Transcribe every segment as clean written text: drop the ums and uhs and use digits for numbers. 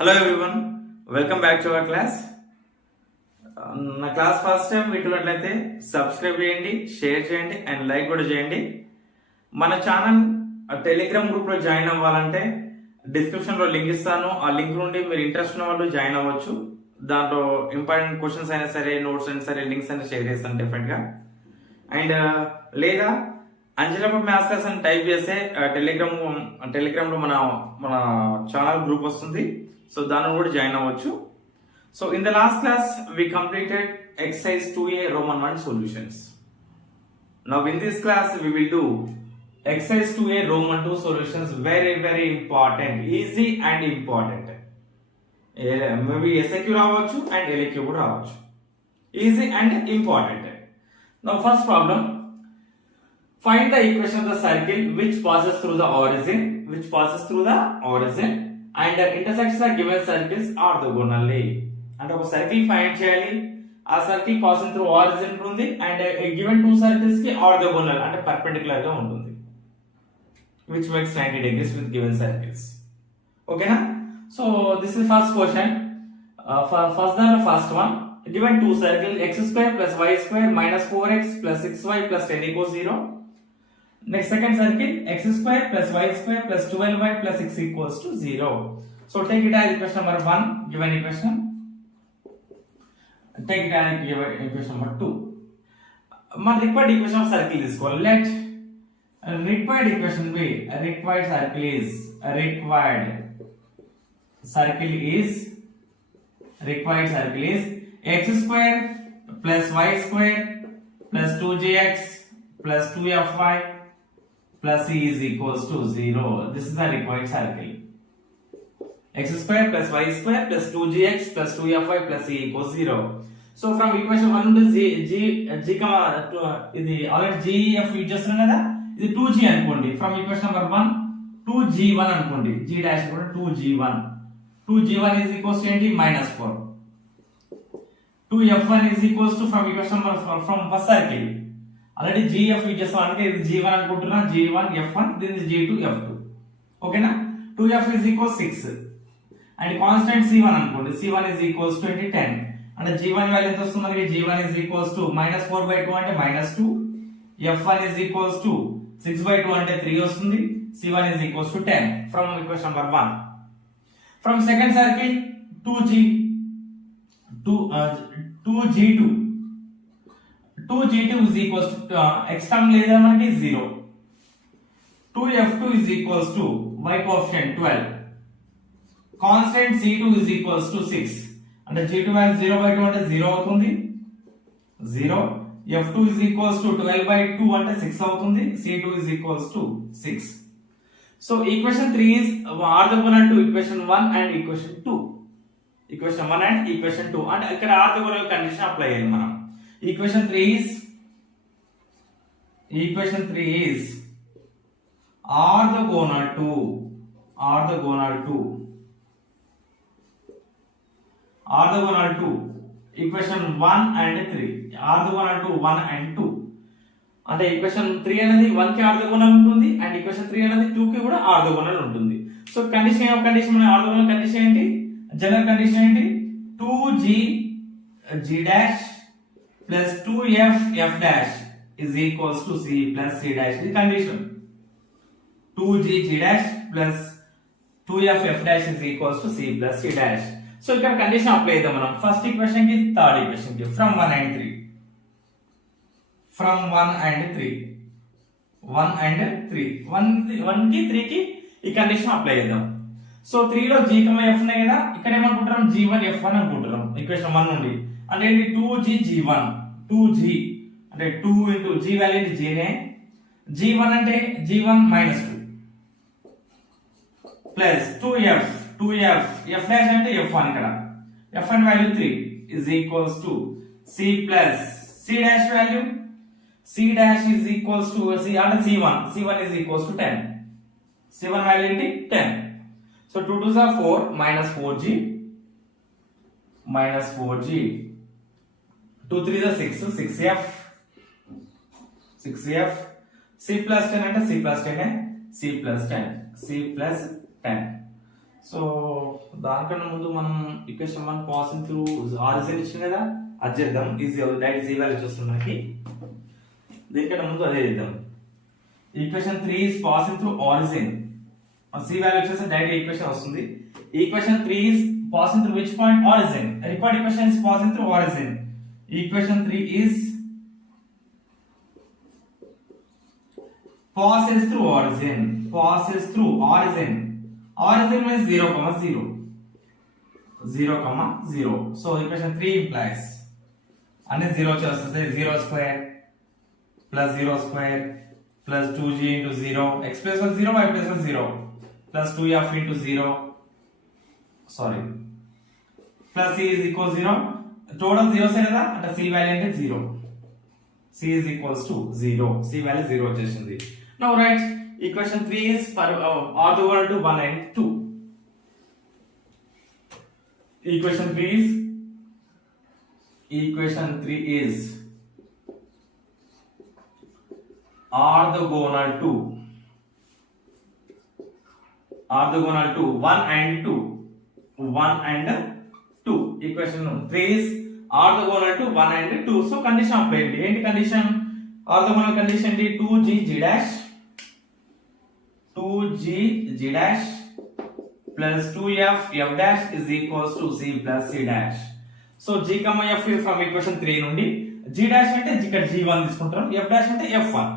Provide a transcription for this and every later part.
Hello everyone, welcome back to our class. నా class first time వింటున్నట్లయితే subscribe చేయండి, share చేయండి and like కూడా చేయండి. మన ఛానల్ టెలిగ్రామ్ గ్రూప్లో జాయిన్ అవ్వాలంటే డిస్క్రిప్షన్లో లింక్ ఇస్తాను. ఆ లింక్ నుండి మీరు ఇంట్రెస్ట్ ఉన్న వాళ్ళు జాయిన్ అవ్వచ్చు. దాంట్లో ఇంపార్టెంట్ క్వశ్చన్స్ అయినా సరే, నోట్స్ అయినా సరే, లింక్స్ అయినా షేర్ చేస్తాను డెఫినెట్గా. అండ్ లేదా అంజలప్ప మ్యాథ్స్ క్లాస్ అని టైప్ చేస్తే టెలిగ్రామ్లో మన మన ఛానల్ గ్రూప్ వస్తుంది. సో దాన్ని కూడా జాయిన్ అవ్వచ్చు. So in the last class we completed exercise 2A Roman 1 solutions. Now in this class we will do exercise 2A Roman 2 solutions. Very important, easy and important. Maybe SQ రావచ్చు and LQ కూడా రావచ్చు. Easy and important. Now first problem, find the equation of the circle which passes through the origin and intersects the given circles orthogonally. అంటే ఒక circle find చేయాలి. ఆ circle passing through origin ఉంటుంది and given two circles కి orthogonal అంటే perpendicular గా ఉంటుంది, which makes 90 degrees with given circles. ఓకేనా? So this is first question. First one, given two circles x square plus y square minus 4x plus 6y plus 10 equals 0. Next second circle x square plus y square plus 12y plus 6 equals to 0. So take it as equation number 1, given equation. Take it as given equation number 2. మన required equation of circle is called. Let required equation be required circle is x square plus y square plus 2gx plus 2fy plus c is equals to 0. This is the required circle. X square plus y square plus 2gx plus 2fy plus c equals 0. So from equation 1 to g ఇది already gf use చేస్తున్నాం కదా, ఇది 2g అనుకోండి. From equation number 1 2g1 అనుకోండి. g dash కూడా 2g1 is equals to ఏంటి -4. 2f1 is equals to from equation number from first circle already gf use చేస్తాం, అంటే ఇది g1 అనుకుంటున్నా. g1 f1, this is g2 f2. ఓకేనా? 2f is equals 6 and constant c1 అనుకోండి. c1 is equals to 10 అంటే g1 value ఎంత వస్తుంది మనకి? g1 is equals to -4/2 అంటే -2. f1 is equals to 6/2 అంటే 3 వస్తుంది. c1 is equals to 10 from equation number 1. From second circle 2g2 is equals to x term లేదా మనకి 0. 2f2 is equals to y coefficient 12. Constant c2 is equals to 6 అంటే g2 value 0/2 అంటే 0 అవుతుంది. 0. f2 is equals to 12/2 అంటే 6 అవుతుంది. c2 is equals to 6. So equation 3 is orthogonal to equation 1 and equation 2. Equation 1 and equation 2 అంటే ఇక్కడ orthogonal condition apply చేయాలి మనం. Equation 3 is orthogonal to equation 1 and 3. Orthogonal to 1 and 2 అంటే equation 3 అనేది 1 కి orthogonal ఉంటుంది అండ్ ఈక్వేషన్ 3 అనేది 2 కి కూడా ఆర్థోగోనల్ ఉంటుంది. సో కండిషన్ ఆఫ్ కండిషన్ మన ఆర్థోగోనల్ కండిషన్ ఏంటి? జనరల్ కండిషన్ ఏంటి? 2g dash plus 2f dash is equals to c plus c dash. ఇది condition. 2g dash plus 2f dash is equals to c plus c dash. So ఇక్కడ condition apply చేద్దాం మనం first equation కి third equation కి from 1 and 3. From 1 and 3 1 కి 3 కి ఈ condition apply చేద్దాం. సో 3 లో g, f ఉన్నాయి కదా, ఇక్కడ ఏమనుకుంటున్నాం? g1 f1 అనుకుంటున్నాం ఈక్వేషన్ 1 నుండి. అంటే ఏంటి? 2g g1 2g అంటే 2 into g వాల్యూ ఏంటి? g నే. g1 అంటే g1 -2 plus 2f f dash అంటే f1 ఇక్కడ f1 value 3 is equals to c plus c dash value c dash is equals to c అంటే c1 is equals to 10. c1 value ఏంటి? 10. So 2 2s are 4 minus 4g 2 3s are 6 6f c plus 10 అంటే c plus 10 c plus 10. So దానికన్నా ముందు మనం equation 1 passing through origin ఇచ్చింది కదా, అది చేద్దాం. ఈజీ డైరెక్ట్ జీ వాల్యూ చూస్తుంది మనకి. దీనికన్నా ముందు అదే చేద్దాం. Equation 3 is passing through origin. C value వచ్చేసి డైరెక్ట్ ఈక్వేషన్ వస్తుంది. Equation 3 is passing through which point? Origin. Required equation is passing through origin. Equation 3 is passes through origin. Passes through origin. Origin means 0, 0. 0, 0. So equation 3 implies and 0 చేస్తుంది. 0 square plus 0 square plus 2g into 0, x plus 1 0, y plus 1 0, plus 2f into 0, sorry, plus c is equal 0. Total 0 సే కదా, అంటే c value అంటే 0. c is equals to 0. c value 0 వచ్చేసింది. Now write equation 3 is orthogonal to 1 and 2. Equation 3 is orthogonal to 1 and 2. 1 and 2. Equation 3 is orthogonal to 1 and 2. So condition apply చేయండి. ఏంటి condition? Orthogonal condition ఏంటి? 2g g dash plus 2f f dash is equals to c plus c dash. So g, f from equation 3 నుండి g dash అంటే ఇక్కడ g1 తీసుకుంటాం, f dash అంటే f1.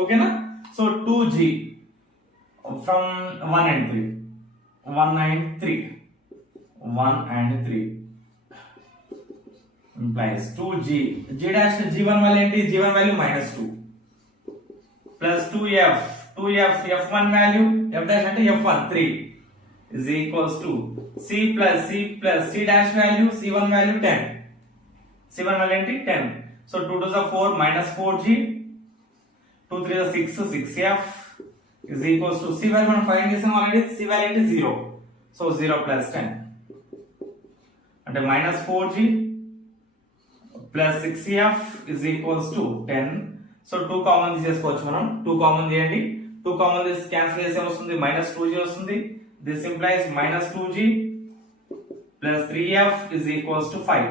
ఓకేనా? So 2g from 1 and 3 implies 2g g dash g1 value ఏంటి? g1 value -2 plus 2f f1 value f dash అంటే f1 3 is equals to c plus c dash value c1 value 10. c1 value ఏంటి? 10. So 2 to the 4 minus 4g, 2 3 the 6, 6f is equals to c value మనం find చేసాం already. c value అంటే 0. So 0 plus 10 అంటే minus 4g plus 6f is equals to 10. So 2 common తీసేసుకోవచ్చు మనం. 2 common తీయండి. 2 common తీసి cancel చేస్తే వస్తుంది minus 2g వస్తుంది. This implies minus 2g plus 3f is equals to 5.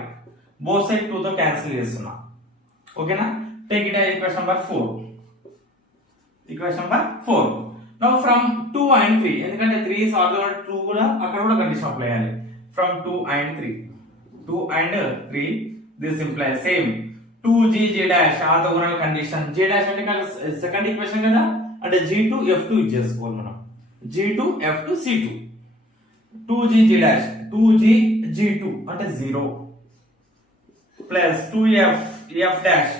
Both side 2 తో క్యాన్సిల్ చేస్తున్నా. ఓకేనా? Take it as equation number 4. Equation number 4. Now from 2 and 3, ఎందుకంటే 3 is orthogonal to 2 కూడా అక్కడ కూడా కండిషన్ అప్లై చేయాలి. From 2 and 3, this implies same 2g g dash orthogonal condition. g dash అంటే second equation కదా, అంటే g2 f2 ఇచ్చేసుకోవాలి మనం. g2 f2 c2. 2g g dash 2g g2 అంటే 0 plus 2f f dash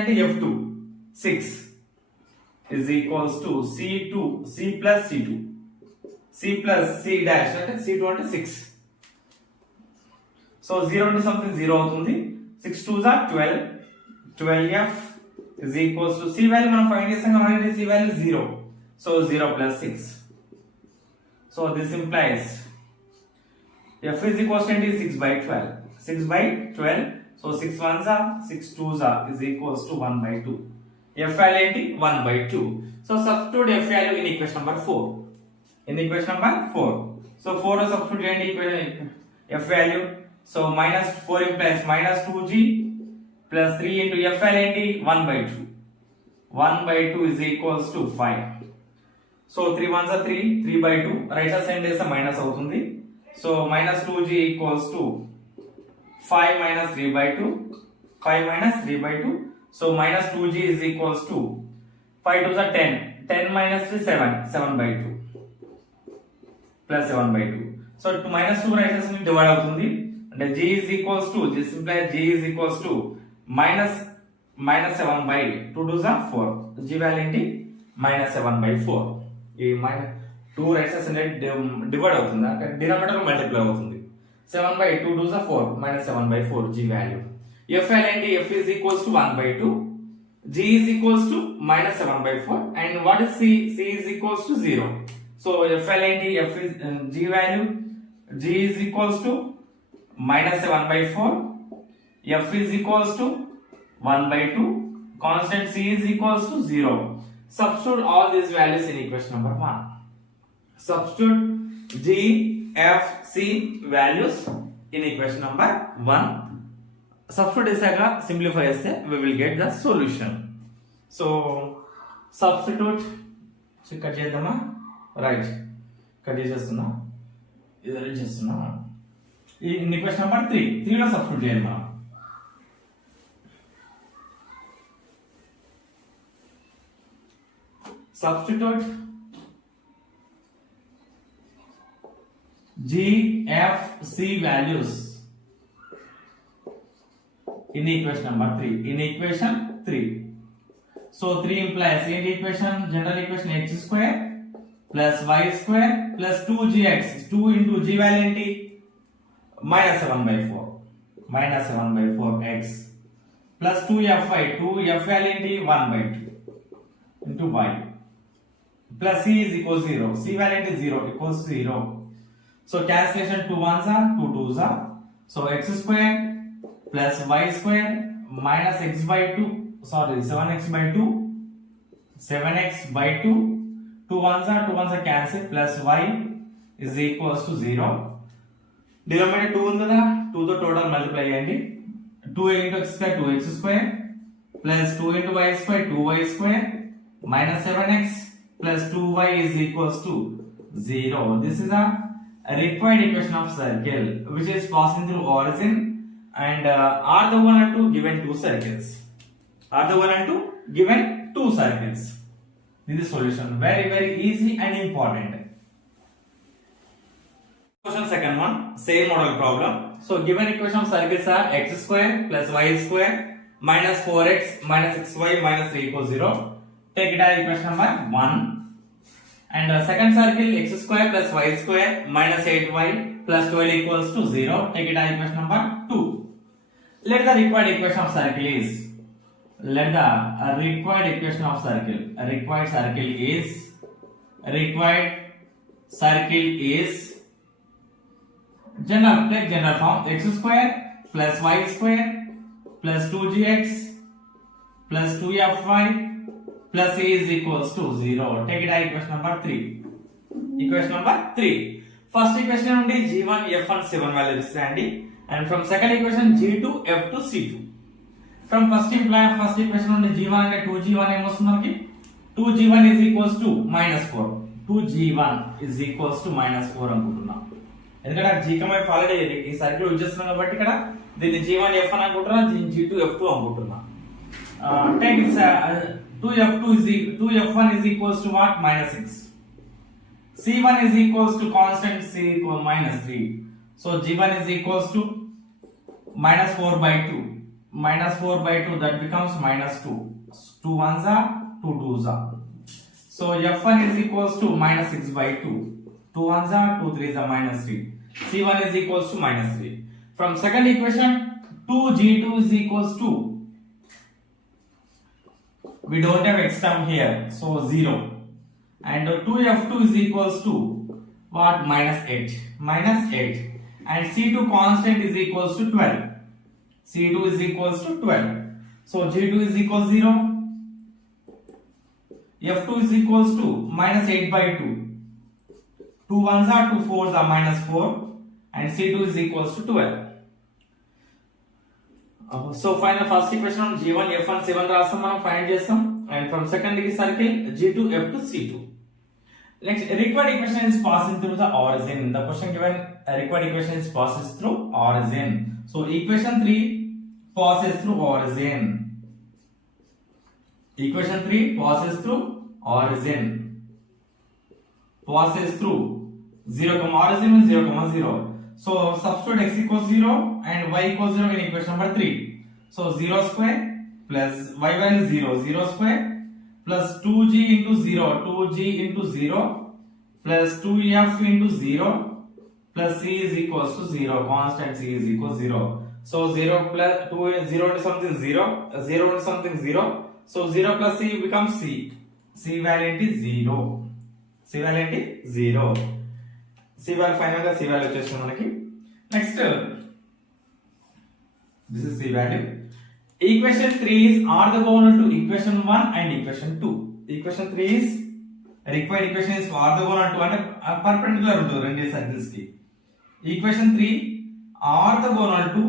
అంటే f2 6 is equals to c2 c plus c2 c plus c dash అంటే c2 అంటే 6. So 0 అంటే something 0 అవుతుంది. 6 2s are 12. 12f is equals to c value మనం find చేసాం కాబట్టి c value 0. So 0 plus 6. So this implies f is equals to 6 by 12. 6 by 12. So 6 1s are 6 2s are is equals to 1 by 2. F value ఏంటి? 1 by 2. So substitute f value in equation number 4. In equation number 4. So 4 లో substitute చేయండి f value. So minus 4 implies minus 2g plus 3 into f value ఏంటి? 1 by 2. 1 by 2 is equals to 5. So 3 1s are 3. 3 by 2. Right side side చేస్తే minus అవుతుంది. So minus 2g equals to 5 minus 3 by 2. 5 minus 3 by 2. So minus 2g is equals to 5 2s are 10. 10 minus 3 7. 7 by 2 plus 7 by 2. So to minus 2 right side divide అవుతుంది. అంటే g is equals to, this implies g is equals to minus 7 by 2 2s are 4. g value ఏంటి? minus 7 by 4. ఈ minus 2 right side divide అవుతుంది, అంటే denominator multiply అవుతుంది. 7 by 2 2s are 4 minus 7 by 4 g value. f value ఏంటి? f is equals to 1 by 2. g is equals to minus 7 by 4. And what is c? c is equals to 0. So f value ఏంటి? f is g value. g is equals to minus 7 by 4. f is equals to 1 by 2. Constant c is equals to 0. Substitute all these values in equation number 1. Substitute g F, C values in equation number 1. Substitute చేసాక simplify చేస్తే we will get the solution. So substitute cut చేద్దామా, right cut చేసేస్తున్నా, ఇది చేస్తున్నా. In equation number 3 లో substitute చేయాలి మనం. Substitute G, F, C values in equation number 3. In equation 3. So 3 implies in equation, general equation x square plus y square plus 2gx. 2 into g value minus 7 by 4. Minus 7 by 4x plus 2fy. 2f value 1 by 2 into y. Plus c is equals 0. C value is 0 equals 0. So cancellation 2 ones are 2 twos are. So x square plus y square minus x by 2. Sorry, 7x by 2. 7x by 2. 2 ones are cancel plus y is equals to 0. Denominator 2 ఉంది కదా, 2 తో total multiply చేయండి. 2 into x square 2x square plus 2 into y square 2y square minus 7x plus 2y is equals to 0. This is a required equation of circle which is passing through origin and are the one and two given two circles. Are the one and two given two circles. This is solution. Very very easy and important. Question second one, same model problem. So given equation of circles are x square plus y square minus 4x minus 6y minus 3 equals 0. Take it as equation number 1. And second circle x square plus y square minus 8y plus 12 equals to 0. Take it as equation number 2. Let the required equation of circle is. Let the required equation of circle. Required circle is general form x square plus y square plus 2gx plus 2fy plus a is equals to 0. Take it as equation number 3. Equation number 3. First equation నుండి g1 f1 7 value ఇస్తాండి, and from second equation g2 f2 c2. From first equation నుండి g1 అంటే 2g1 ఏమొస్తుంది మనకి, 2g1 is equals to minus 4. 2g1 is equals to minus 4 అనుకుంటున్నాం. ఎందుకంటే g, f already ఈ circle use చేస్తున్నాం కాబట్టి ఇక్కడ దీన్ని g1 f1 అనుకుంటున్నా, g2 f2 అనుకుంటున్నా. Take it 2f1 is equals to what? Minus 6. C1 is equals to constant c equal minus 3. So g1 is equals to minus 4 by 2. Minus 4 by 2, that becomes minus 2. 2 ones are 2 twos are. So f1 is equals to minus 6 by 2. 2 ones are 2 threes are minus 3. C1 is equals to minus 3. From second equation 2g2 is equals to, we don't have x term here, so 0. And 2f2 is equals to what? Minus 8. Minus 8. And c2 constant is equals to 12. c2 is equals to 12. So g2 is equals 0. f2 is equals to minus 8 by 2. 2 ones are 2 fours are minus 4. And c2 is equals to 12. So final first equation on g1 f1 7 రాస్తాం మనం, find చేస్తాం. And from second circle g2 f2 c2. Next, required equation is passing through the origin. The question given, required equation is passes through origin. So equation 3 passes through origin. Equation 3 passes through origin. Passes through 0, origin means 0, 0. So substitute x equals 0 and y equals 0 in equation number 3. So 0 square plus y value is 0, 0 square plus 2g into 0, 2g into 0 plus 2f into 0 plus c is equals to 0, constant c is equals 0. So 0 plus 2, 0 into something 0, 0 into something 0. So 0 plus c becomes c. C value is 0. C value is 0. C value final గా c value వచ్చేస్తుంది మనకి. Next, this is c value. Equation 3 is orthogonal to equation 1 and equation 2. Equation 3 is required equation is orthogonal to అంటే perpendicular ఉంటుంది రెండు circles కి. Equation 3, orthogonal to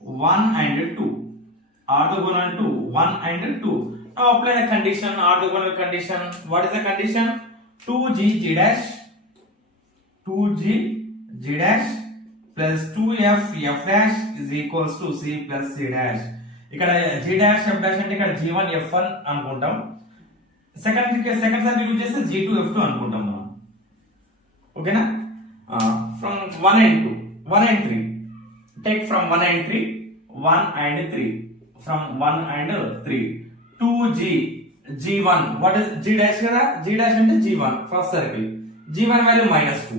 1 and 2. Orthogonal to 1 and 2. Now apply the condition, orthogonal condition. What is the condition? 2g g dash plus 2f f dash is equals to c plus c dash. ఇక్కడ g dash f dash అంటే ఇక్కడ g1 f1 అనుకుంటాం. Second circle use చేస్తే g2 f2 అనుకుంటాం మనం. ఓకేనా? From 1 and 2, 1 and 3. Take from 1 and 3, 1 and 3. From 1 and 3. 2g g1. What is g dash కదా? g dash అంటే g1 first circle. g1 value -2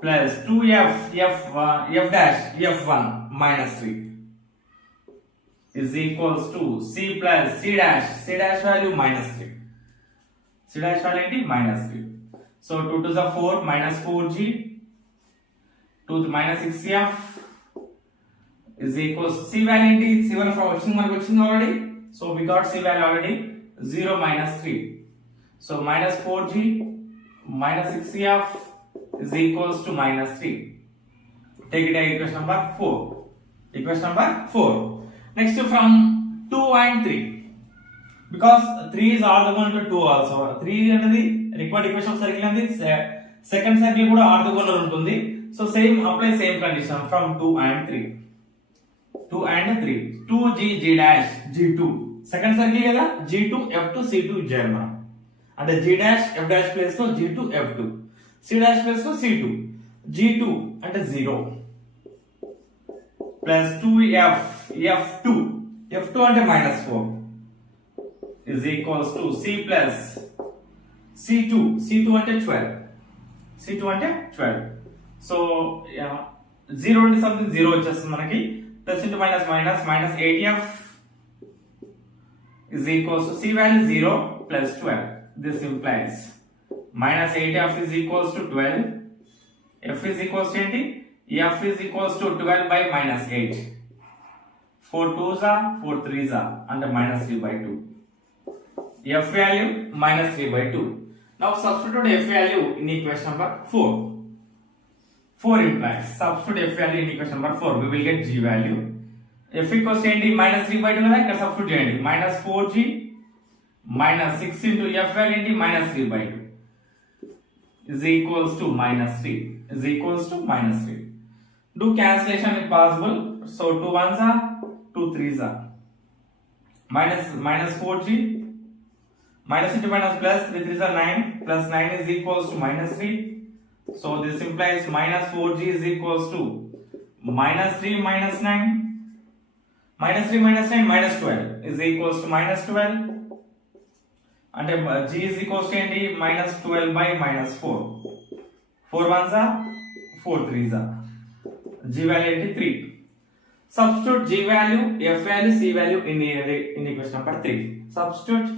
plus 2f f dash f1 -3 is equals to c plus c dash value -3. c dash value ఏంటి? -3. So 2 to the 4 -4g 2 to -6f is equals to c value ఏంటి? c value మనకు వచ్చింది already. So we got c value already. 0 -3. So -4g -6f is equals to -3. Take it as equation number 4. Equation number 4. Next from 2 and 3. Because 3 is orthogonal to 2 also. 3 అనేది required equation of circle అనేది second circle కూడా orthogonal ఉంటుంది. So same apply same condition from 2 and 3. 2 and 3. 2g g dash g2. Second circle కదా g2 f2 c2 ఇచ్చారు మనం. అంటే g dash f dash place లో g2 f2. c dash place లో c2. g2 అంటే 0 plus 2f f2 f2 అంటే -4 is equals to c plus c2 అంటే 12 c2 అంటే 12. సో 0 అంటే సంథింగ్ 0 వచ్చేస్తుంది మనకి. Plus into minus -8f is equals to c value 0 plus 12. This implies -8f is equals to 12. f is equals to ఏంటి? f is equals to 12 by -8. 4 2s are 4 3s are అంటే -3/2. f value -3/2. Now substitute f value in equation number 4. 4 implies substitute f value in equation number 4. We will get g value. f equals to ఏంటి? -3/2 కదా, ఇక్కడ substitute చేయండి. -4g -6 into f value ఏంటి? -3/2 is equals to -3. Is equals to -3. Do cancellation if possible. So 2 1s are 2 3s are -4g minus into minus plus 3 3s are 9 plus 9 is equals to -3. So this implies -4g is equals to -3 minus 9 -3 minus 9 -12 is equals to -12. అంటే g is equals to ఏంటి? -12 by -4. 4 1s are 4 3s are g value ఏంటి? 3. Substitute g value, f value, c value in equation number 3. Substitute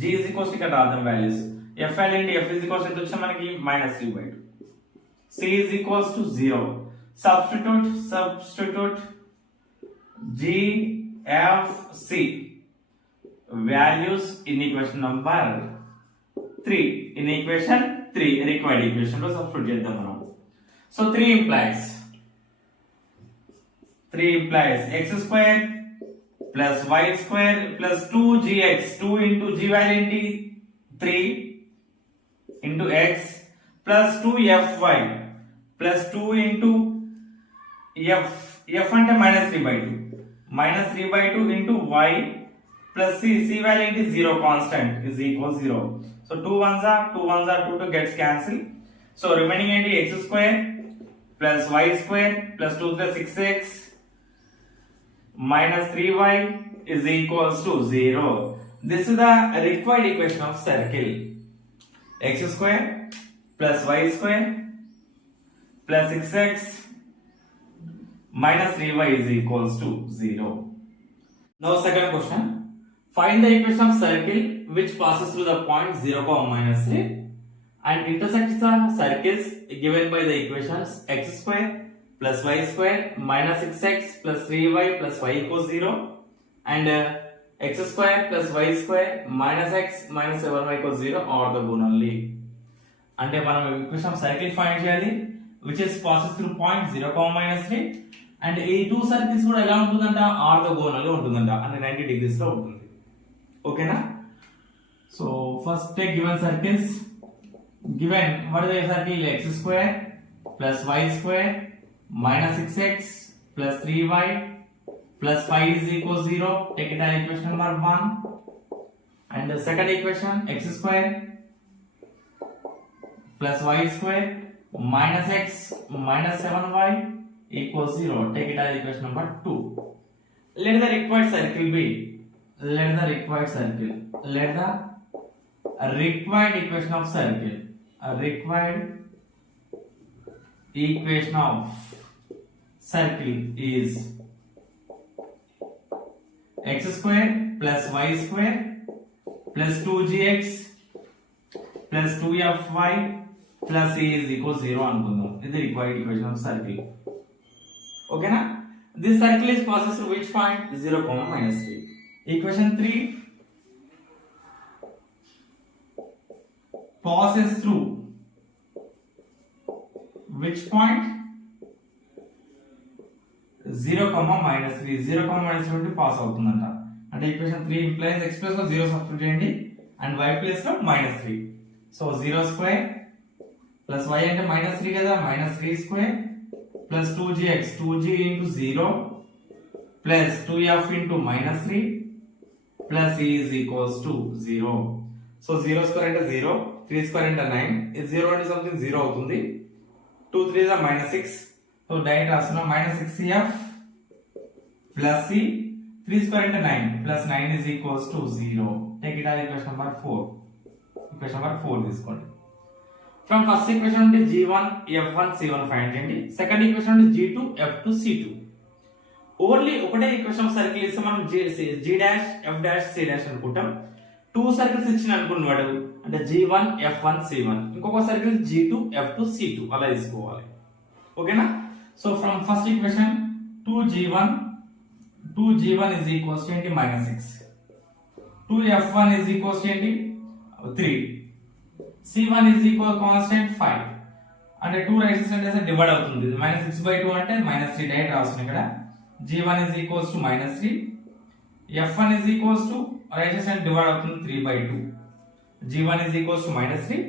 g is equals to ఇక్కడ రాద్దాం values. f value ఏంటి? f is equals to ఎంత వచ్చినా మనకి -3/2. c is equals to 0. Substitute g f c values in equation number 3. In equation 3 required equation లో substitute చేద్దాం మనం. So 3 implies x square plus y square plus 2gx. 2 into g value ఏంటి? 3 into x plus 2fy plus 2 into f అంటే -3/2 -3/2 into y plus c value ఏంటి? 0 constant is equals 0. So 2 1s are 2 gets cancelled. So remaining ఏంటి? x square plus y square plus 2 plus 6x minus 3y is equals to 0. This is the required equation of circle. X square plus y square plus 6x minus 3y is equals to 0. Now second question. Find the equation of circle which passes through the point 0, -3 and intersects the circles given by the equations x square plus y square minus 6x plus 3y plus y equals 0 and x square plus y square minus x minus 7y equals 0 orthogonally. అంటే మనం equation of circle find చేయాలి which is passes through point 0, -3 and ఈ two circles కూడా ఎలా ఉంటుందంట orthogonal గా ఉంటుందంట అంటే 90 డిగ్రీస్ లో ఉంటుంది. ఓకేనా? So first take given circles. Given what is the circle? x square plus y square minus 6x plus 3y plus 5 is equals 0. Take it as equation number 1. And the second equation, x square plus y square minus x minus 7y equals 0. Take it as equation number 2. Let the required circle be. Let the required circle. Let the required equation of circle. A required equation of circle is x square plus y square plus 2gx plus 2fy plus a is equals 0 అనుకుందాం. ఇది required equation of circle. ఓకేనా? This circle is passes through which point? 0, -3. Equation 3 passes through which point? 0, -3. 0, -3 నుండి pass అవుతుందంట. అంటే equation 3 implies x place లో 0 substitute చేయండి and y place లో -3. So 0 square plus y అంటే -3 కదా, -3 square plus 2gx 2g into 0 plus 2f into -3 plus e is equals to 0. So 0 square అంటే 0, 3 square అంటే 9, ఇది 0 అంటే సంథింగ్ 0 అవుతుంది. 2 3s are -6. సో డైరెక్ట్ రాస్తున్నాం -6f ప్లస్ c, 3 స్క్వేర్ అంటే 9 plus 9 is equals to 0. Take it as equation number 4. Equation number 4 తీసుకోండి. From first equation నుండి g1 f1 c1 find చేయండి. సెకండ్ ఈక్వేషన్ నుండి g2 f2 c2. ఓన్లీ ఒకటే equation of circle ఇస్తే మనం g dash f dash c dash అనుకుంటాం. Two circles ఇచ్చిన అనుకున్నాడు అంటే g1 f1 c1, ఇంకొక సర్కిల్ g2 f2 c2 అలా తీసుకోవాలి. ఓకేనా? So from first equation 2g1 is equals to -6, 2f1 is equals to 3, c1 is equal constant 5 అంటే 2 right side అంటే డివైడ్ అవుతుంది. -6/2 అంటే -3 డైరెక్ట్ రాస్తున్నాం ఇక్కడ. g1 is equals to -3, f1 is equals to right side divide అవుతుంది 3/2. g1 is equals to -3,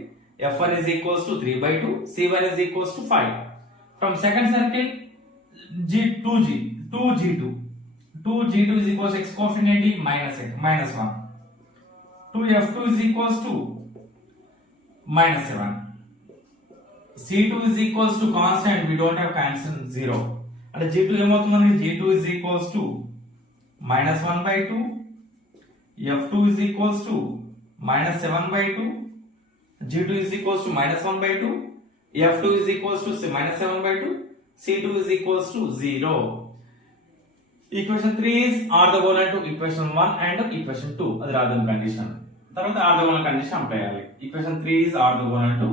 f1 is equals to 3/2, c1 is equals to 5. From second circle2g2 is equals to x coefficient -1, 2f2 is equals to -7, c2 is equals to constant, we don't have constant 0 అంటే g2 ఏమవుతుంది మనకి? g2 is equals to -1/2, f2 is equals to -7/2, g2 is equals to -1/2, f2 is equals to -7/2, c2 is equals to 0. Equation 3 is orthogonal to equation 1 and equation 2. అది రాదం condition. తర్వాత orthogonal condition apply చేయాలి. Equation 3 is orthogonal to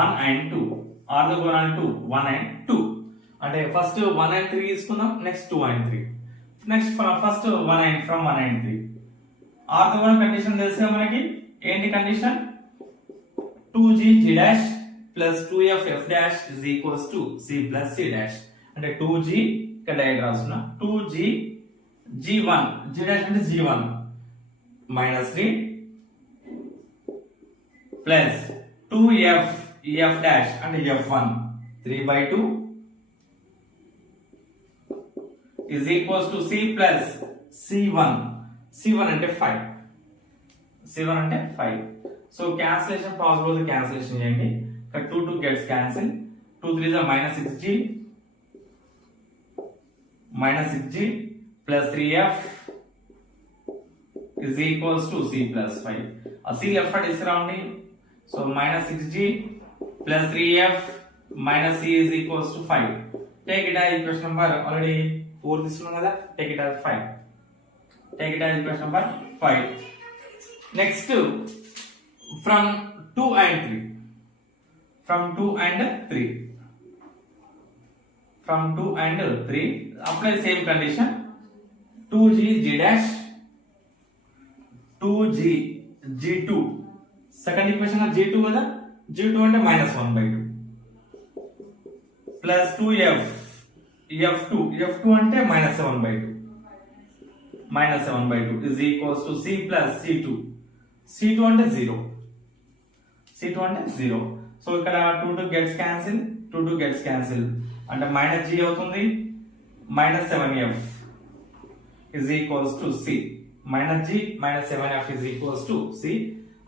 1 and 2. Orthogonal to 1 and 2 అంటే first 1 and 3 తీసుకుందాం, next 2 and 3, next first 1 and 3. Orthogonal condition తెలిసే మనకి ఏంటి condition? 2g g dash plus 2f f dash is equals to c plus c dash అంటే 2g ఇక్కడ direct రాస్తున్నా 2g g1 g dash అంటే g1 -3 plus 2f f dash అంటే f1 3/2 is equals to c plus c1 అంటే 5. c1 అంటే 5. So cancellation possible అయితే cancellation చేయండి. 2 gets cancel, 2 3s are -6g plus 3f is equals to c plus 5. c left side is surrounding, so -6g plus 3f minus c is equals to 5. Take it as equation number already 4 తీసుకున్నాం కదా, take it as 5. Take it as equation number 5. Next from 2 and 3. from 2 and 3. From 2 and 3, apply same condition. 2g g dash, 2g g2. Second equation of g2 kada, g2 ante minus 1 by 2 plus 2f f2 ante minus 7 by 2 minus 7 by 2 is equals to c plus c2 ante 0 so ikkada 2 gets cancel, 2 gets cancel ante minus g avutundi, minus 7f is equals to c, minus g minus 7f is equals to c.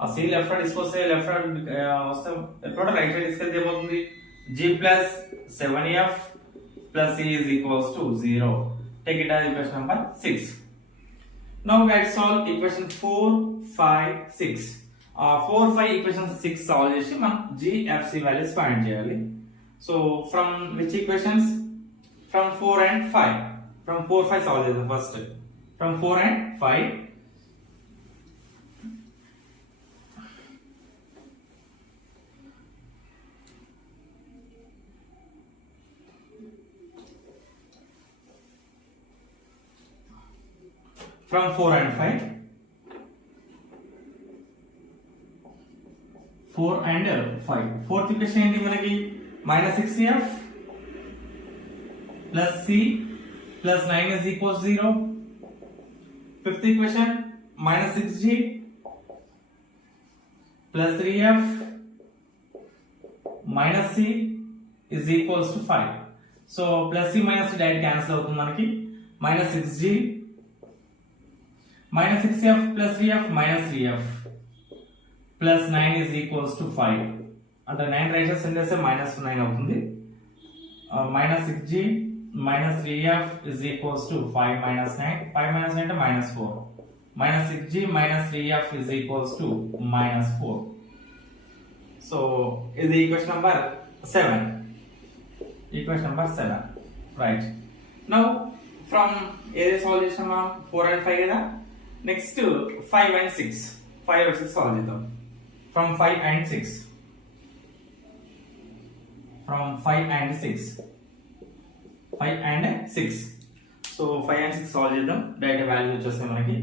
ఆ c left hand తీసుకొస్తే left hand వస్తే ఎప్పుడు right hand తీసుకెళ్తే ఏమవుతుంది, g plus 7f plus c is equals to 0. Take it as equation number 6. Now let's solve equation 4, 5, 6. 4, 5 equation 6 solve చేసి మనం g f c values find చేయాలి. So from which equations? From 4 and 5. From 4, 5 solve చేద్దాం first. From 4 and 5. From 4 and 5. 4 and 5. Fourth equation ఏంటి మనకి, minus 6f plus c plus 9 is equals 0. Fifth equation, minus 6g plus 3f minus c is equals to 5. So plus c minus c direct cancel అవుతుంది మనకి, minus 6g minus 6f plus 3f minus 3f plus 9 is equals to 5. అంటే 9 right side send చేస్తే minus 9 అవుతుంది. Minus 6g minus 3f is equals to 5 minus 9. 5 minus 9 అంటే minus 4. Minus 6g minus 3f is equals to minus 4. So ఇది equation number 7. Equation number 7. Right. Now from ఏది solve చేసాం మనం, 4 and 5 కదా. Next 5 and 6. 5 and 6 solve చేద్దాం. From 5 and 6. From 5 and 6. 5 and 6. So 5 and 6 solve చేద్దాం. Direct value వచ్చేస్తాయి మనకి.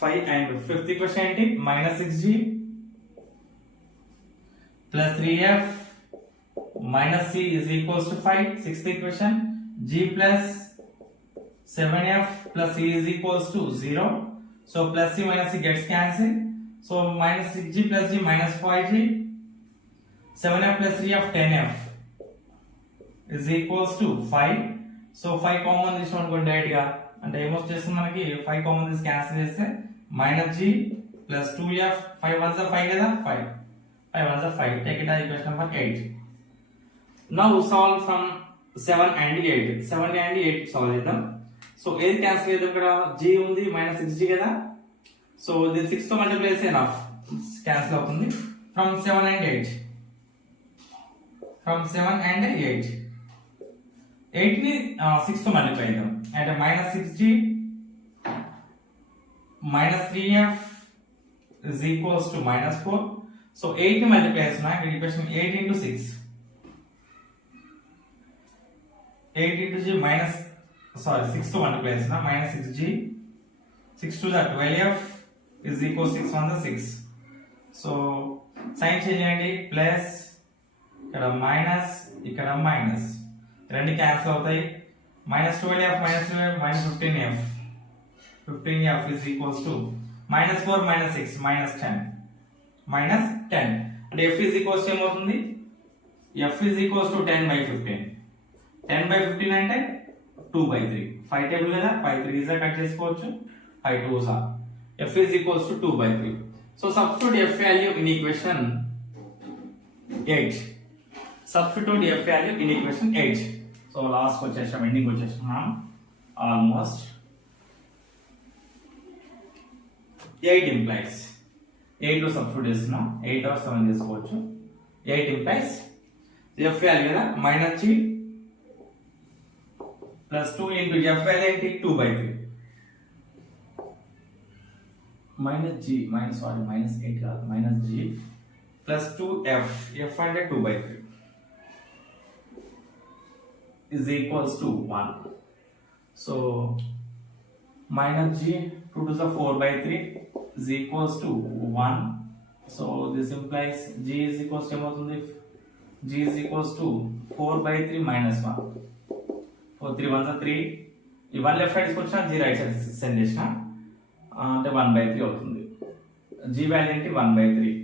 Five and fifth equation ఏంటి, minus 6g plus 3f minus c is equals to 5. Sixth equation, g plus 7f plus c is equals to 0. So plus c minus c gets cancelled. So minus 6g plus g minus 5g. 7f plus 3f 10f is equals to 5. So 5 common తీసుకోండి direct గా, అంటే ఏమొచ్చేస్తుంది మనకి, 5 common తీసి cancel చేస్తే minus g plus 2f. 5 1s are 5 కదా, 5 1s are 5. Take it as equation number 8. Now solve from 7 and 8. 7 and 8 solve చేద్దాం. So ఏది cancel చేద్దాం, ఇక్కడ g ఉంది minus 6g కదా. సో దీన్ని 6 తో మల్టిప్లై చేస్తే ఎనఫ్ క్యాన్సిల్ అవుతుంది. From 7 and 8. From 7 and 8. 8 ని 6 తో మల్టిప్లై చేద్దాం. అంటే minus 6g minus 3f is equals to minus 4. So 8 ని మల్టిప్లై చేస్తున్నా, ఇక్కడ equation 8 into 6. 8 into g minus 6 to multiply చేస్తున్నా, minus 6g 6 to the 12f is equals 6 on the 6. So sign change చేయండి, plus ఇక్కడ minus ఇక్కడ minus, రెండు cancel అవుతాయి. minus 12f minus 12 minus 15f 15f is equals to minus 4 minus 6 minus 10 minus 10. అంటే f is equals to ఏమవుతుంది, f is equals to 10 by 15. 10 by 15 అంటే 2 by 3. 5 table కదా, 5 3 ఈజీగా కట్ చేసుకోవచ్చు, 5 2s are. f is equals to 2 by 3. So substitute f value in equation 8. Substitute f value in equation 8. So last వచ్చేసాం, ending వచ్చేసాం almost. 8 implies 8 లో substitute చేస్తున్నాం, 8 or 7 చేసుకోవచ్చు. 8 implies f value కదా minus g plus 2 into f value ఏంటి 2 by 3. -8 కాదు, -g plus 2f, f అంటే 2/3 is equals to 1. So -g 2 to the 4/3 is equals to 1. So this implies g is equals to ఏమవుతుంది, g is equals to 4/3 minus 1. 4 3 1 3, ఈ 1 left side తీసుకొచ్చిన g right side send చేసిన అంటే 1/3 అవుతుంది. g value ఏంటి 1/3.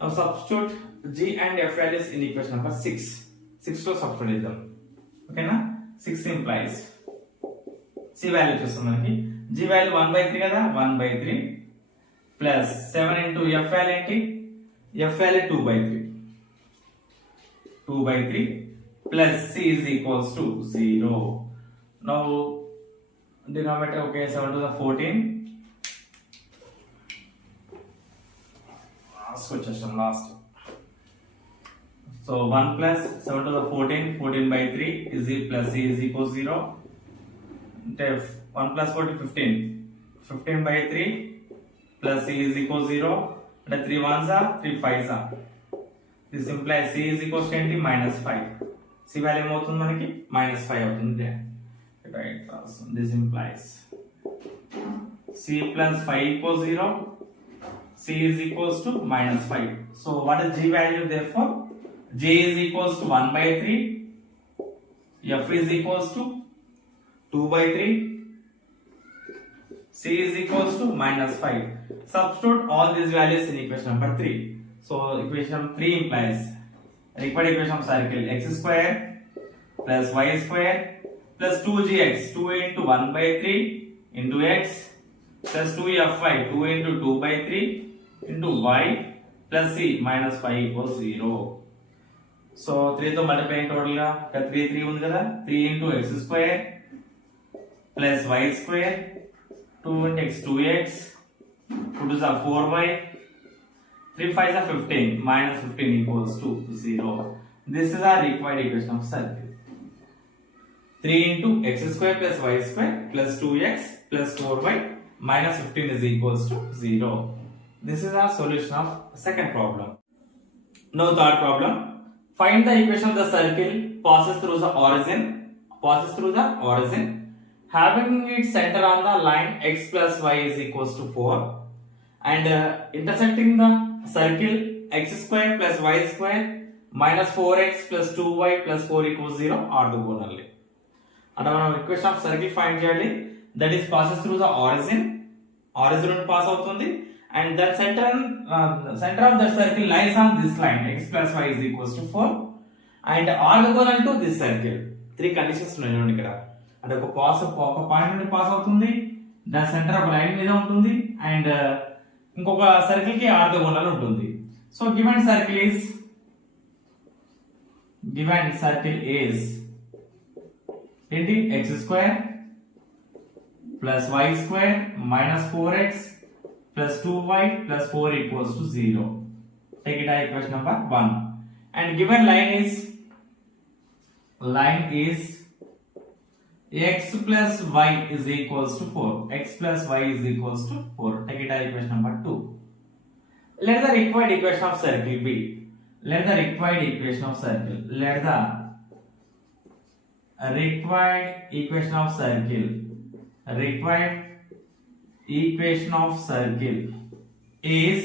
Now substitute g and f values in equation number 6. 6 లో substitute చేద్దాం. ఓకేనా, 6 implies c వాల్యూ వచ్చేస్తుంది మనకి, g వాల్యూ 1/3 కదా, 1/3 ప్లస్ 7 into f వాల్యూ ఏంటి, f value 2/3 plus c is equals to 0. Now denominator, okay, 7 to the 14, last. So 1 plus 7 to the 14/3 is plus c is equals 0. 1 plus 14 15/3 plus c is equals 0. And 3 1s are 3 5s are. This implies c is equals to -5. c value ఏమవుతుంది మనకి -5 అవుతుంది. Right. This implies c plus 5 equals 0. c is equals to -5. So what is g value therefore? G is equals to 1/3. F is equals to 2/3. C is equals to -5. Substitute all these values in equation number 3. So equation 3 implies required equation of circle x square plus y square plus 2gx, 2 into 1/3 into x plus 2fy, 2 into 2/3 into y plus c -5 equals 0. So 3 తో multiply total గా 3 ఉంది కదా, 3 into x square plus y square, 2 into x 2x, 2 to the 4y, 3 5s are 15, -15 equals to 0. This is our required equation of circle. 3 into x square plus y square plus 2x plus 4y -15 is equals to 0. This is our solution of second problem. Now third problem. Find the equation of the circle passes through the origin having its center on the line x plus y is equals to 4 and intersecting the circle x square plus y square minus 4x plus 2y plus 4 equals 0 orthogonally. And our equation of circle find చేయాలి, that is passes through the origin pass అవుతుంది and that center of the circle lies on this line x plus y is equals to 4 and orthogonal to this circle. 3 conditions ఉన్నాయి ఇక్కడ. అంటే ఒక point నుండి pass అవుతుంది, దాని centre ఒక line మీద ఉంటుంది అండ్ ఇంకొక సర్కిల్ కి ఆర్థోగోనల్ ఉంటుంది. సో గివెన్ సర్కిల్ is ఏంటి x square plus y square minus 4x plus 2y plus 4 equals to 0. Take it as equation number 1. And given line is x plus y is equals to 4. X plus y is equals to 4. Take it as equation number 2. Let the required equation of circle be. Let the required equation of circle is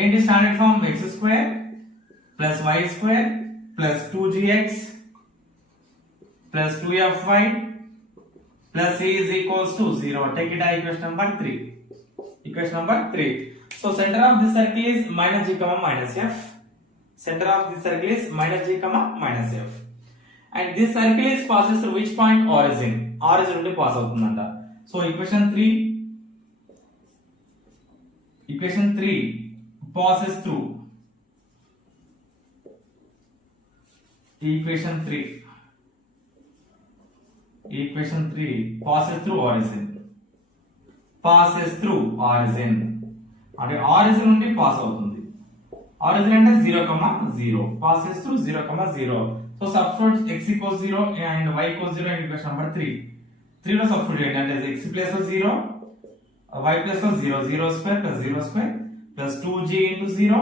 ఏంటి standard form x square plus y square plus 2gx plus 2fy plus c is equals to 0. Take it as equation number 3. Equation number 3. So center of this circle is minus g comma minus f. Center of this circle is minus g comma minus f. And this circle is passes through which point? Origin. Origin నుండి pass అవుతుందంట. So equation 3 passes through equation 3 passes through origin అంటే origin నుండి pass అవుతుంది. origin అంటే 0, passes through 0, 0. So substitute x equals 0 and y equals 0 in equation number 3. 3 లో substitute చేయండి అంటే x place లో 0 y ప్లస్ లో 0 0 square plus 0 square plus 2g into 0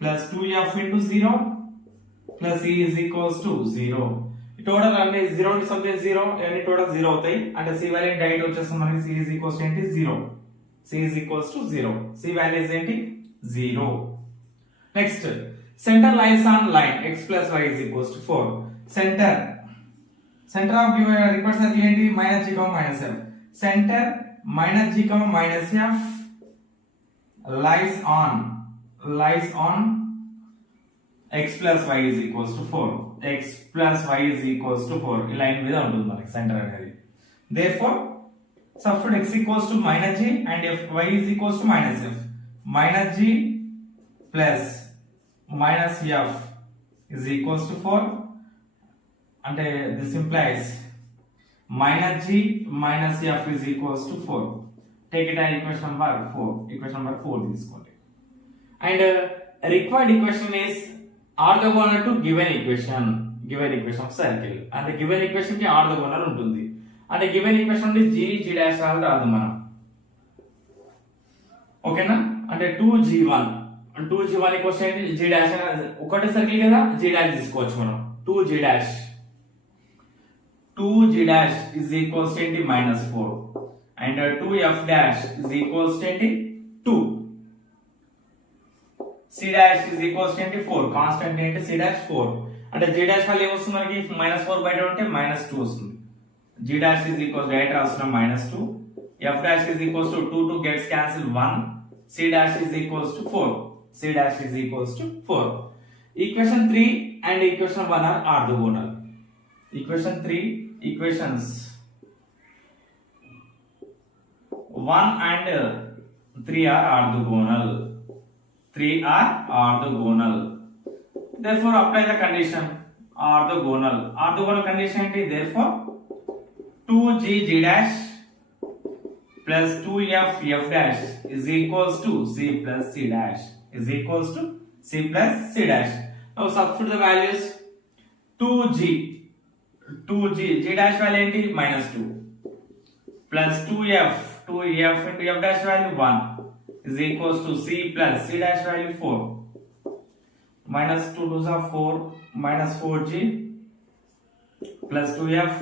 plus 2f into 0 plus c is equals to 0. Total అంటే 0 into something 0 అన్ని total 0 అవుతాయి అంటే c value direct వచ్చేస్తుంది మనకి c is equals to ఏంటి 0. c is equals to 0. c value is ఏంటి 0. Next centre lies on line x plus y is equals to 4. Centre of given required circle ఏంటి -g, -f. Centre -g, -f lies on x plus y is equals to 4. x plus y is equals to 4 ఈ line మీద ఉంటుంది మనకి centre అనేది. therefore substitute x equals to -g and y is equals to -f. -g plus -f is equals to 4 అంటే this implies -g -f is equals to 4. take it as equation number 4 తీసుకోండి. and required equation is orthogonal to given equation of circle. అంటే given equation కి orthogonal ఉంటుంది అంటే given equation నుండి g dash రాదు మనం ఓకేనా. అంటే 2g1 ఈక్వల్స్ ఏంటి g dash ఒకటే సర్కిల్ కదా g dash తీసుకోవచ్చు మనం 2g dash is equals to ఏంటి -4 and 2f dash is equals to ఏంటి 2. c dash is equals to ఏంటి 4 కాన్స్టెంట్ ఏంటి c dash 4 అంటే g dash వాల్యూ ఏమొస్తుంది మనకి -4 బయట ఉంటే -2 వస్తుంది. g dash is equals direct రాస్తున్నాం -2. f dash is equals to 2 gets cancel 1. c dash is equals to 4. c dash is equals to 4. equation 3 and equation 1 are orthogonal. equations 1 and 3 are orthogonal. Therefore apply the condition orthogonal condition ఏంటి therefore 2g dash plus 2f dash is equals to c plus c dash now substitute the values 2g g dash value ఏంటి -2 plus 2f into f dash value 1 is equals to c plus c dash value 4 -2 2s are 4 -4g plus 2f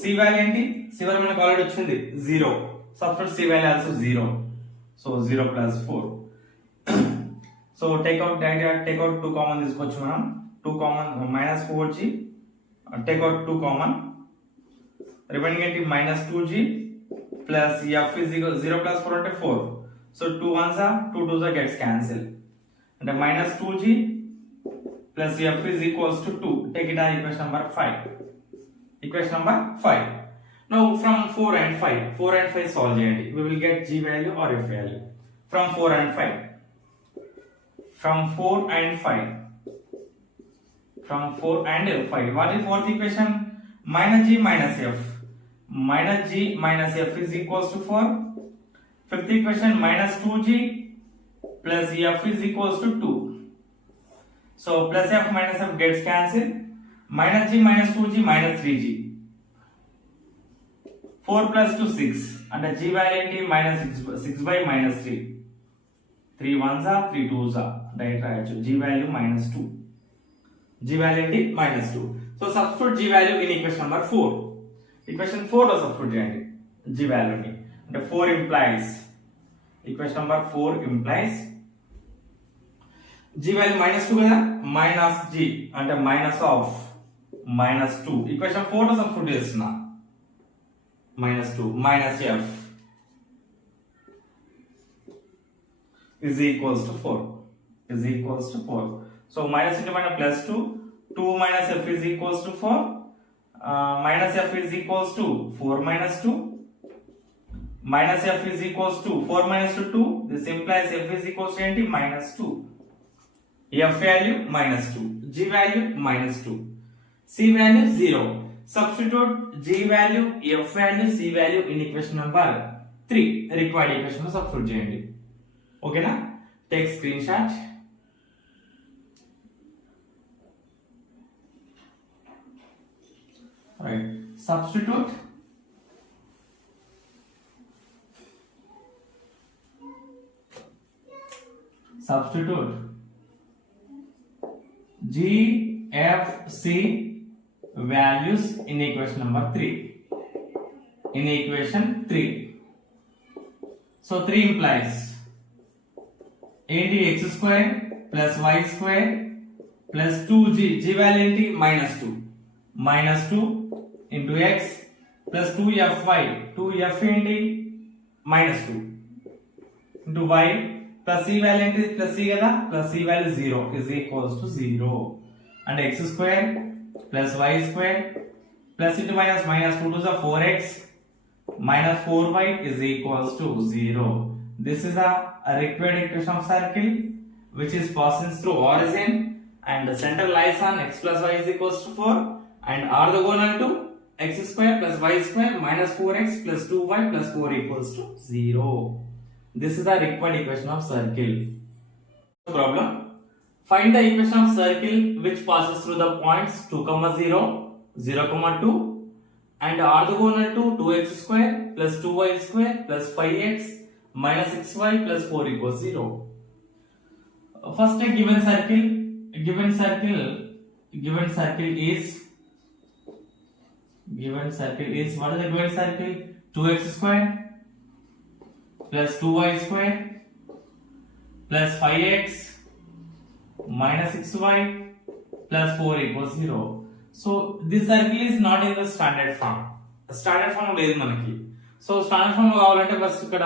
c value ఏంటి c value మనకు already వచ్చింది 0 substitute c value also 0 so 0 plus 4 so take out 2 common తీసుకోవచ్చు మనం 2 common -4g take out 2 common remaining ఏంటి -2g plus f is equal 0 plus 4 అంటే 4 so 2 1s are 2 2s are gets cancel and -2g plus f is equals to 2. take it as equation number 5. now from 4 and 5 solve చేయండి we will get g value or f value from 4 and 5 what is fourth equation -g minus f is equals to 4. fifth equation -2g plus f is equals to 2. so plus f minus f gets cancelled. -g minus 2g minus 3g. 4 plus 2 6 and the g value ఏంటి -6 by -3. 3 1s are 3 2s are right రాయొచ్చు g value -2. g value ఏంటి -2. so substitute g value in equation number 4. equation 4 లో substitute చేయండి g value ని అంటే 4 implies equation number 4 implies g value -2 కదా -g అంటే minus of -2 equation 4 లో substitute చేస్తున్నా -2 minus f is equals to 4 so minus into minus plus 2 minus f is equals to 4 minus f is equals to 4 minus 2 minus f is equals to 4 minus 2 this implies f is equals to -2 f value -2 g value -2 c value 0 substitute g value f value c value in equation number 3 required equation లో substitute చేయండి ఓకేనా take screenshot right substitute substitute G, F, C values in equation number 3. In equation 3. So 3 implies ఏంటి x square plus y square plus 2g, g value ఏంటి minus 2 into x plus 2fy, 2f ఏంటి minus 2 into y plus c value ఏంటి plus c కదా plus c value 0 is equals to 0 and x square plus y square plus into minus 2 to the 4x minus 4y is equals to 0. This is a required equation of circle which is passing through origin and the center lies on x plus y is equals to 4 and orthogonal to x square plus y square minus 4x plus 2y plus 4 equals to 0. This is the required equation of circle. Problem. Find the equation of circle which passes through the points 2, 0, 0, 2 and orthogonal to 2x square plus 2y square plus 5x minus 6y plus 4 equals 0. First a given circle is what is the given circle? 2x square plus 2y square plus 5x minus 6y plus 4 equals 0. So this circle is not in the standard form. Standard form లేదు మనకి. So standard form కావాలంటే first ఇక్కడ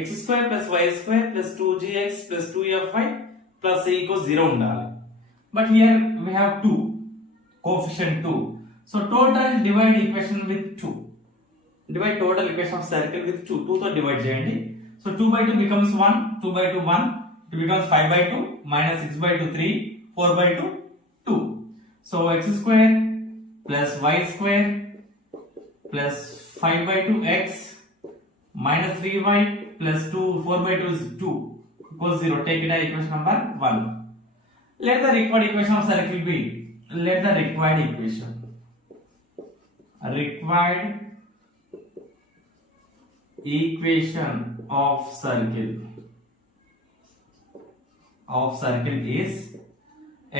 x square plus y square plus 2gx plus 2fy plus c equals 0 ఉండాలి. But here we have 2, coefficient 2. So total divide equation with 2. Divide total equation of circle with 2. 2 తో divide చేయండి. So 2 by 2 becomes 1, 2 by 2 1, it becomes 5 by 2 minus 6 by 2 3, 4 by 2 2. So x square plus y square plus 5 by 2 x minus 3y plus 4 by 2 is 2 equals 0. Take it as equation number 1. Let the required equation of circle be. Let the required equation of circle is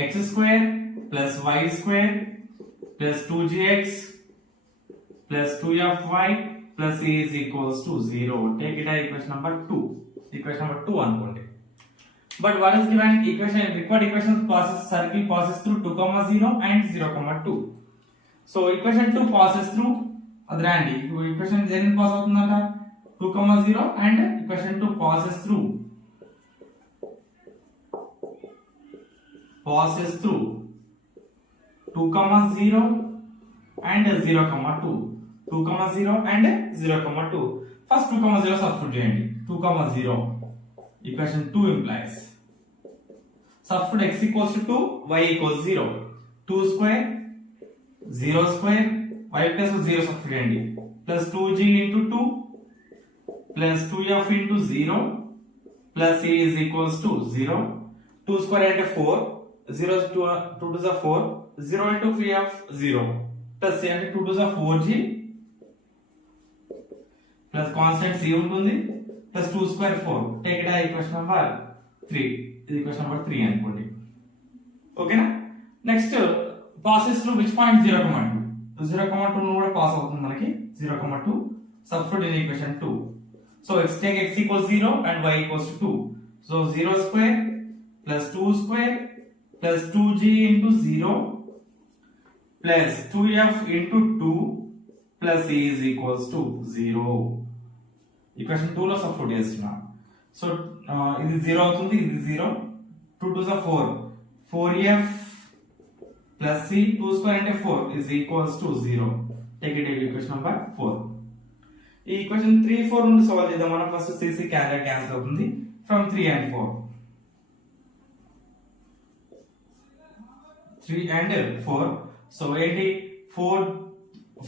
x square plus y square plus 2gx plus 2fy plus c is equals to 0. Take it as equation number 2. Equation number 2 అనుకోండి. But what is given equation? Required equation circle passes through 2, 0 and 0, 2. So equation 2 passes through అది రాండి. equation దేని pass అవుతుందంట 2, 0 and equation 2 passes through 2, 0 and 0, 2. 2, 0 and 0, 2. First 2, 0 substitute చేయండి. 2, 0. Equation 2 implies substitute x equals to 2, y equals 0. 2 square, 0 square, y plus 0 substitute చేయండి. Plus 2g into 2 plus 2f into 0 plus c is equals to 0. 2 square into 4, 0 2 to the 4, 0 into 3f 0 plus c అంటే 2 to the 4g plus constant c ఉంటుంది plus 2 square 4. Take it as equation number 3. This is equation number 3 అనుకోండి. ఓకేనా? Next passes through which point? 0, 2. 0, 2 ను కూడా pass అవుతుంది మనకి 0, 2 substitute in equation 2. So take x equals 0 and y equals to 2. So 0 square plus 2 square plus 2g into 0 plus 2f into 2 plus c is equals to 0. Equation 2 లో substitute చేస్తున్నా. So ఇది 0 అవుతుంది, ఇది 0. 2 to the 4, 4f plus c 2 square అంటే 4 is equals to 0. Take it as equation number 4. ఈ equation 3, 4 నుండి solve చేద్దాం. మనం ఫస్ట్ cc క్యాన్సిల్ అవుతుంది from 3 and 4. 3 and 4. So ఏంటి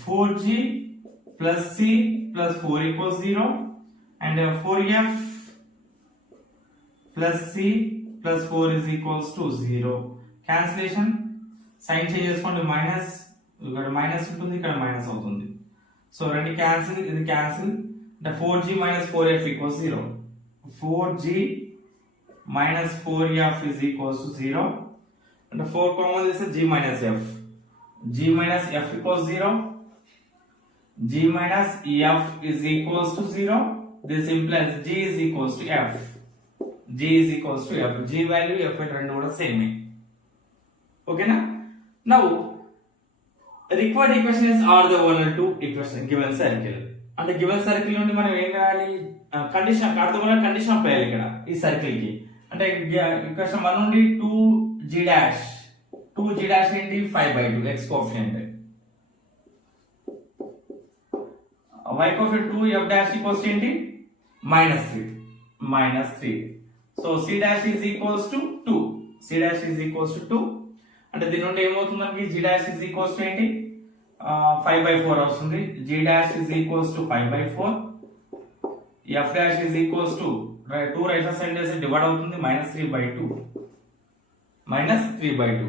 4g plus c plus 4 equals 0 and 4f plus c plus 4 is equals to 0. Cancellation sign change చేసుకోండి. Minus ఇక్కడ minus ఉంటుంది, ఇక్కడ మైనస్ అవుతుంది. సో రెండు క్యాన్సిల్, ఇది క్యాన్సిల్ అంటే 4g minus 4f equals 0. 4g minus 4f is equals to 0. And 4 common is g minus f. G minus f equals 0. G minus f is equals to 0. This implies g is equals to f. G is equals to f. G value f and two same. Okay na? Now required equation is orthogonal to equation given circle. And the given circle నుండి మనం ఏం రాయాలి? Condition orthogonal condition apply చేయాలి ఇక్కడ ఈ circle కి. అంటే equation 1 నుండి 2g డాష్ 2g డాష్ ఏంటి 5/2 x coefficient. y coefficient 2f dash equals to ఏంటి -3. So c dash is equals to 2. c dash is equals to 2. అంటే దీని నుండి ఏమవుతుంది మనకి g dash is equals to ఏంటి 5/4 వస్తుంది. g dash is equals to 5/4. f dash is equals to 2 right hand side చేసి divide అవుతుంది -3/2.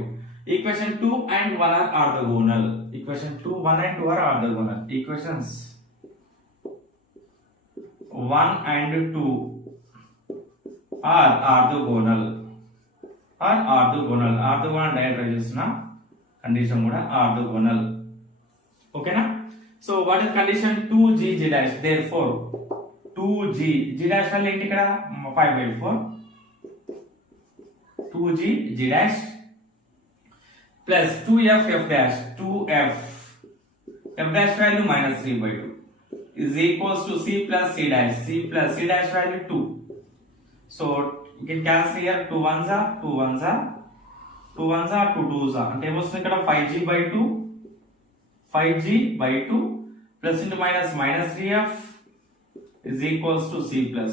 Equation 2 and 1 are orthogonal. Equation 2 1 and 2 are orthogonal. Equations 1 and 2 are orthogonal. Orthogonal diagram చూస్తున్నా condition కూడా orthogonal. ఓకేనా? So what is condition 2g g dash. therefore 2g g dash value ఏంటి ఇక్కడ 5/4. 2g g dash plus 2f f dash 2f f dash value -3/2 is equals to c plus c dash. C dash value 2. So you can cancel here 2 1s are 2 2s are అంటే ఏమొస్తుంది ఇక్కడ 5g/2 plus into -3f is equals to c plus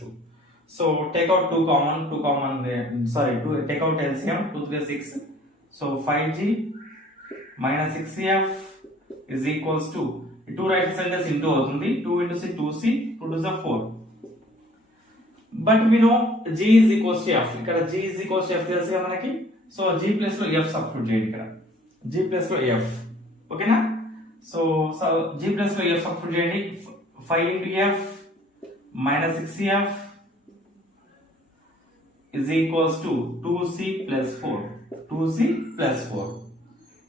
2. So take out 2 common take out LCM 2 3 6. So 5g minus 6f is equals to 2 right side is into అవుతుంది 2 into c 2c 2 to the 4. But we know g is equals to f. ఇక్కడ g is equals to f తెలుసుగా మనకి. So g plus లో f substitute చేయండి ఇక్కడ. g plus లో f. ఓకేనా? So g plus లో f సబ్స్టిట్యూట్ చేయండి. 5 into f minus 6f is equals to 2c plus 4.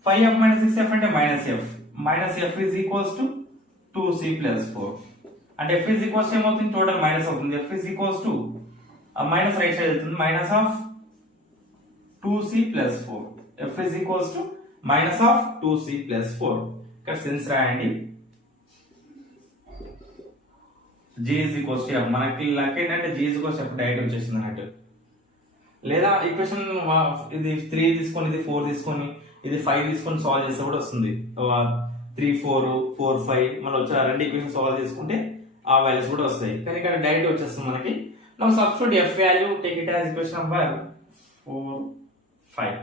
5f minus 6f అంటే -f is equals to 2c plus 4. అంటే f is equals to ఏమవుతుంది total minus అవుతుంది. f is equals to minus right side అవుతుంది minus of 2c plus 4. f is equals to minus of 2c plus 4. ఇక్కడ sense రాయండి. g is equals to f. మనకి luck ఏంటంటే g is equals to f direct వచ్చేసింది అన్నట్టు. లేదా equation ఇది 3 తీసుకొని ఇది 4 తీసుకొని ఇది 5 తీసుకొని సాల్వ్ చేస్తే కూడా వస్తుంది. 3 4 4 5 మనం వచ్చి రెండు ఈక్వేషన్ సాల్వ్ చేసుకుంటే ఆ వాల్యూస్ కూడా వస్తాయి. కానీ ఇక్కడ డైరెక్ట్ వచ్చేస్తుంది మనకి. Now substitute f value take it as equation number 4 5.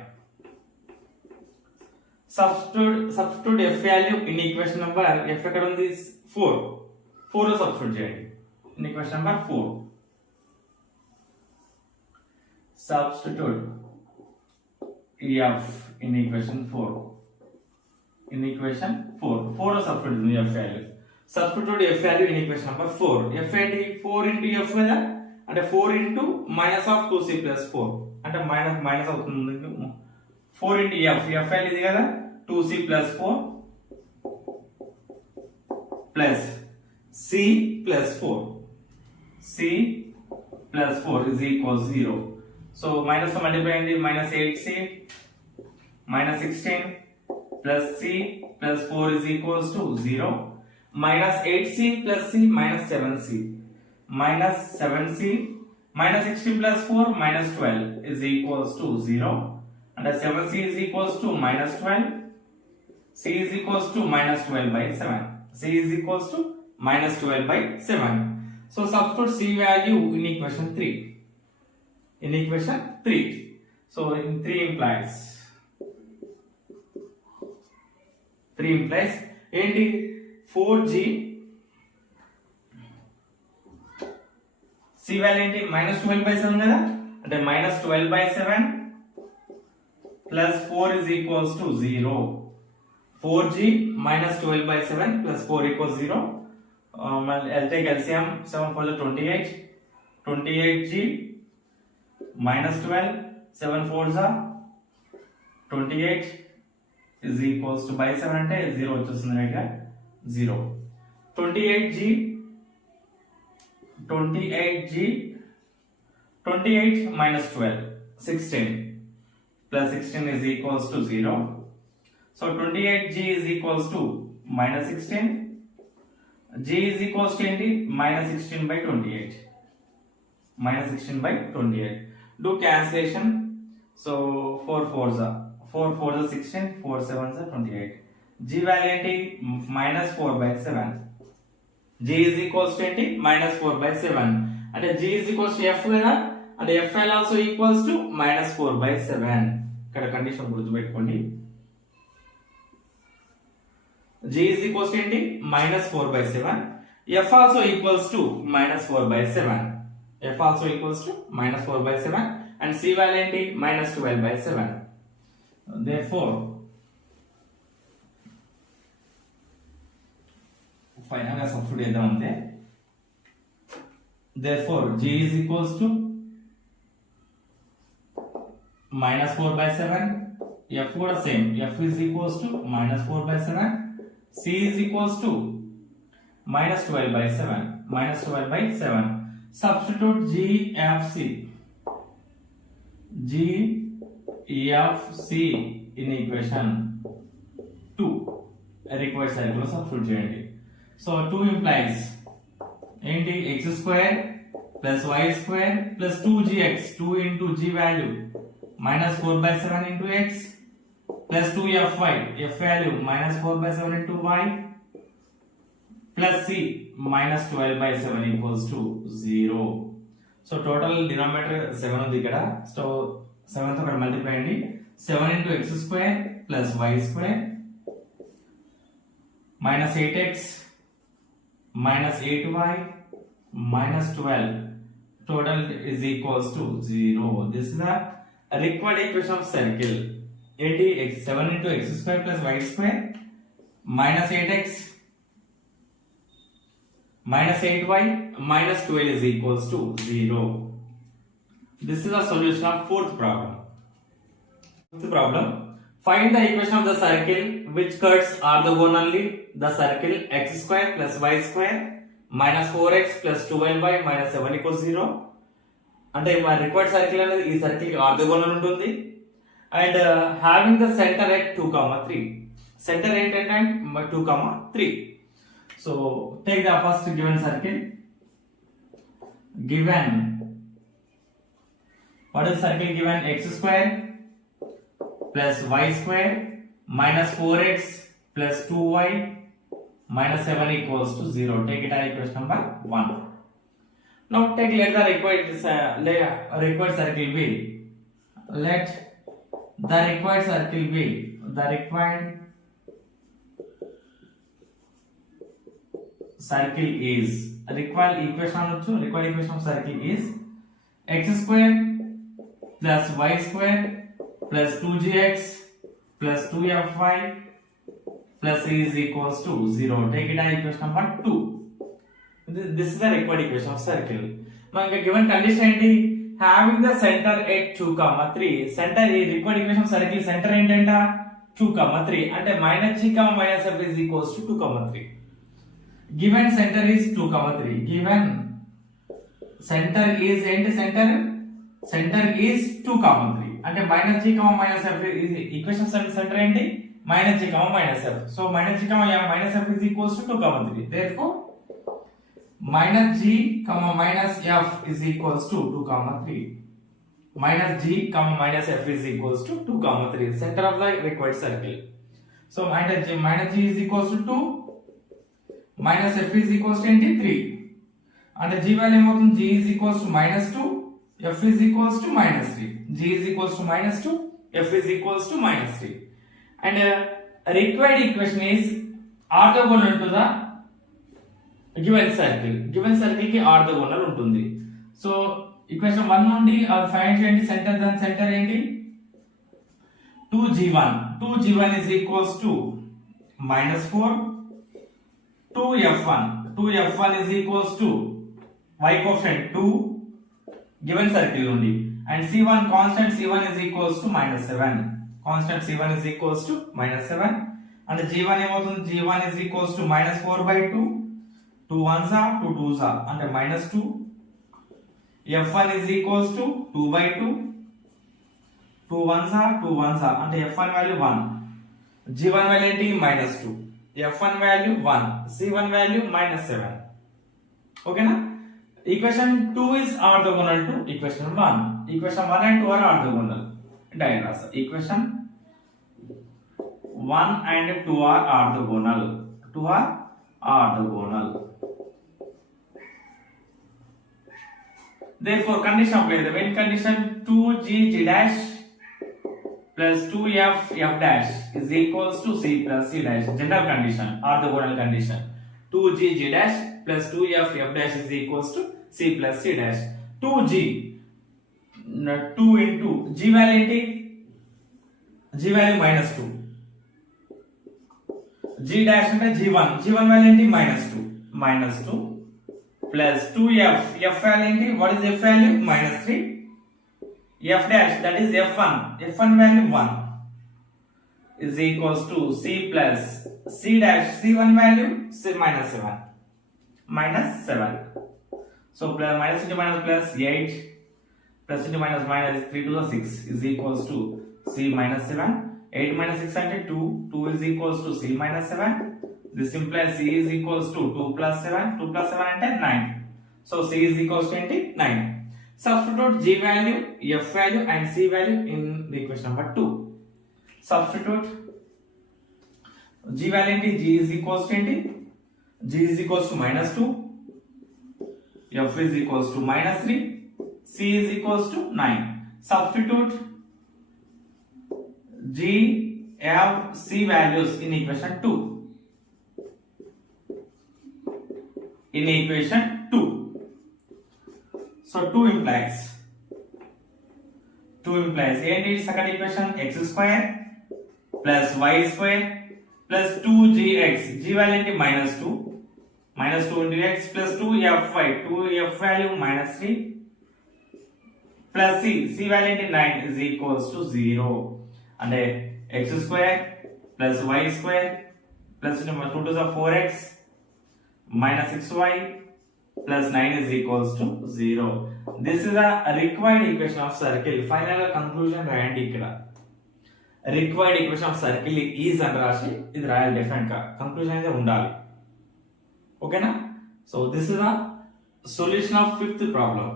Substitute f value in equation number f ఎక్కడ ఉంది 4 లో సబ్స్టిట్యూట్ చేయండి in equation number 4. Substitute f in equation 4. In equation 4 లో substitute ఉంది f value. Substitute f value in equation number 4. f ఏంటి 4 into f కదా అంటే 4 into minus of 2c plus 4 అంటే మైనస్ అవుతుంది. 4 into f value ఇది కదా 2c plus 4 plus c plus 4 is equals 0. So minus to multiply and -8c minus 16 plus c plus 4 is equals to 0. Minus 8c plus c minus 7c minus 7c minus 16 plus 4 minus 12 is equals to 0. And 7c is equals to minus 12. c is equals to minus 12/7. c is equals to minus 12/7. So substitute c value in equation 3. In equation 3. So in 3 implies ఏంటి 4g c value ఏంటి -12/7 కదా అంటే -12/7 plus 4 is equals to 0. 4g -12/7 plus 4 equals 0. I'll take LCM 7 for the 28. 28g minus 12, 7 4s are 28 is equals to by 7 అంటే 0 వచ్చేస్తుంది right గా 0. 28g 28 minus 12 16 plus 16 is equals to 0. So 28g is equals to minus 16. G is equals to minus 16 by 28. Minus 16 by 28. Do cancellation. So 4 4s are 16, 4 7s are 28. G value minus 4 by 7. G is equals to minus 4 by 7. And G is equals to F కదా, and F value also equals to minus 4 by 7. ఇక్కడ condition గుర్తుపెట్టుకోండి. G is equals to minus 4 by 7. F also equals to minus 4 by 7. F also equals to minus 4 by 7. And C value minus 12 by 7. Therefore, final గా substitute చేద్దాం అంతే. Therefore, G is equals to minus 4 by 7. F కూడా same. F is equals to minus 4 by 7. C is equals to minus 12 by 7. Minus 12 by 7. Substitute G, F, C. G, F, C in equation 2. Required circle substitute చేయండి. So 2 implies x square plus y square plus 2gx. 2 into g value minus 4 by 7 into x plus 2fy. F value minus 4 by 7 into y plus c minus 12 by 7 equals to 0. So total denominator 7 ఉంది ఇక్కడ. So 7 తో ఇక్కడ multiply అయ్యండి. 7 into x square plus y square minus 8x minus 8y minus 12 total is equals to 0. This is the required equation of circle. 7 into x square plus y square minus 8x minus 8y minus 12 is equals to 0. This is the solution of fourth problem. Fifth problem. Find the equation of the circle which cuts orthogonally the circle x square plus y square minus 4x plus 12y minus 7 equals 0. అంటే మన required circle అనేది ఈ circle కి orthogonal ఉంటుంది and having the centre at 2, 3. Centre ఏంటంటే 2, 3. So take the first given circle. Given what is circle given? X square plus y square minus 4x plus 2y minus 7 equals to 0. Take it as equation number 1. Now let the required circle be. Let the required circle be. The required circle is required equation of circle is x square plus y square plus 2gx plus 2fy plus c is equals to 0. Take it as equation number 2. This is the required equation of circle. మనకి given condition ఏంటి? Having the center at 2, 3. Center ఈ required equation of circle center ఏంటంట 2, 3. అంటే minus g, minus f is equals to 2, 3. Given center is 2, 3. Given center is ఏంటి center is 2, 3. అంటే minus g, minus f is equation center ఏంటి minus g, minus f. So minus g, minus f is equals to 2, 3. Therefore minus g, minus f is equals to 2, 3. Minus g, minus f is equals to 2, 3. Center of the required circle. So minus g is equals to 2. Minus f is equals to 3. And g value ఏమవుతుంది? G is equals to minus 2. F is equals to minus 3. G is equals to minus 2. F is equals to minus 3. And required equation is orthogonal to the given circle. Given circle ki orthogonal ఉంటుంది. So equation 1 నుండి find చేయండి center. Then center ఏంటి 2g1. 2g1 is equals to minus 4. 2f1 is equals to y coefficient 2 given circle నుండి. And C1 constant C1 is equals to -7. Constant C1 is equals to -7. అంటే G1 ఏమవుతుంది? G1 is equals to -4/2. 2 1s are 2 2s are అంటే -2. F1 is equals to 2/2. 2 1s are 2 1s are అంటే F1 value 1. G1 value ఏంటి? -2. F1 value 1. C1 value -7. ఓకేనా? Equation 2 is orthogonal to equation 1. Equation 1 and 2 are orthogonal. Diagrams. Equation 1 and 2 are orthogonal. 2 are orthogonal. Therefore, condition apply. The when condition 2g dash plus 2f dash is equals to c plus c dash. General condition, orthogonal condition. 2g dash plus 2f dash is equals to c plus c dash. 2g 2 into g value ఏంటి? g value -2. g dash అంటే g1 value ఏంటి? -2 plus 2f value ఏంటి? What is f value? -3. f dash that is f1 value 1 is equals to c plus c dash. C1 value -7. So plus minus into minus plus 8 plus into minus minus 3 to the 6 is equals to c -7. 8 minus 6 అంటే 2 is equals to c -7. This implies c is equals to 2 plus 7. 2 plus 7 అంటే 9. So c is equals to 9. Substitute g value, f value and c value in the equation number 2. Substitute g value ఏంటి? g is equals to g is equals to -2. F is equals to -3, C is equals to 9. Substitute G, F, C values in equation 2. In equation 2. So 2 implies ఏంటి? Second equation x square plus y square plus 2gx. g value ఏంటి? -2 into x plus 2fy. 2f value -3 plus c value into 9 is equals to 0. And x square plus y square plus 2 to the 4x minus 6y plus 9 is equals to 0. This is a required equation of circle. Final conclusion రాయండి ఇక్కడ. Required equation of circle is అని రాసి ఇది రాయాలి definite గా. Conclusion అయితే ఉండాలి. ఓకేనా? So this is a solution of fifth problem.